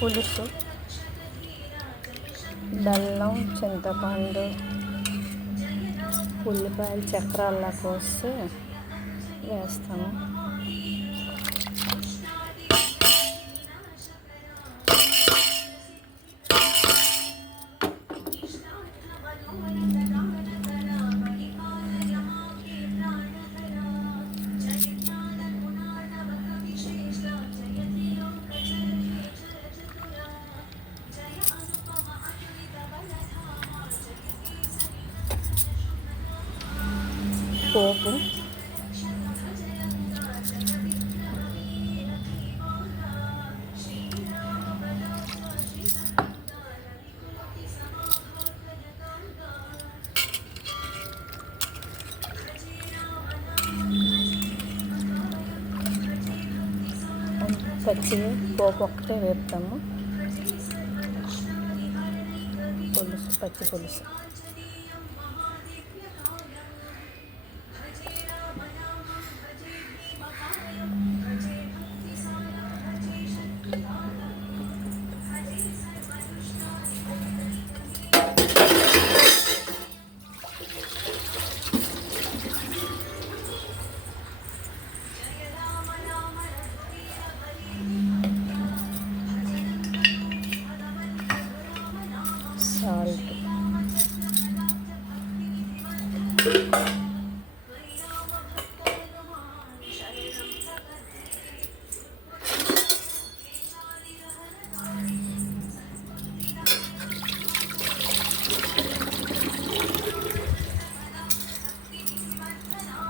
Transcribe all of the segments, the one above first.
పులుసు, బెల్లం, చింతపండు, ఉల్లిపాయలు చక్రాల్లా కోసి వేస్తాము. పోపు, పచ్చిగా పోపు ఒక్కటే వేపుతాము. పులుసు, పచ్చి పులుసు. సాల్ట్,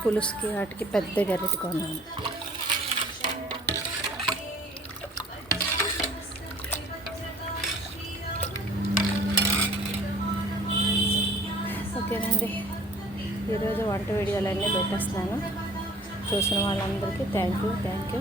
పులుసుకి వాటికి పెద్ద గరిటె కొన్నాను. ఓకేనండి, ఈరోజు వంట వీడియోలన్నీ పెట్టేస్తాను. చూసిన వాళ్ళందరికీ థ్యాంక్ యూ.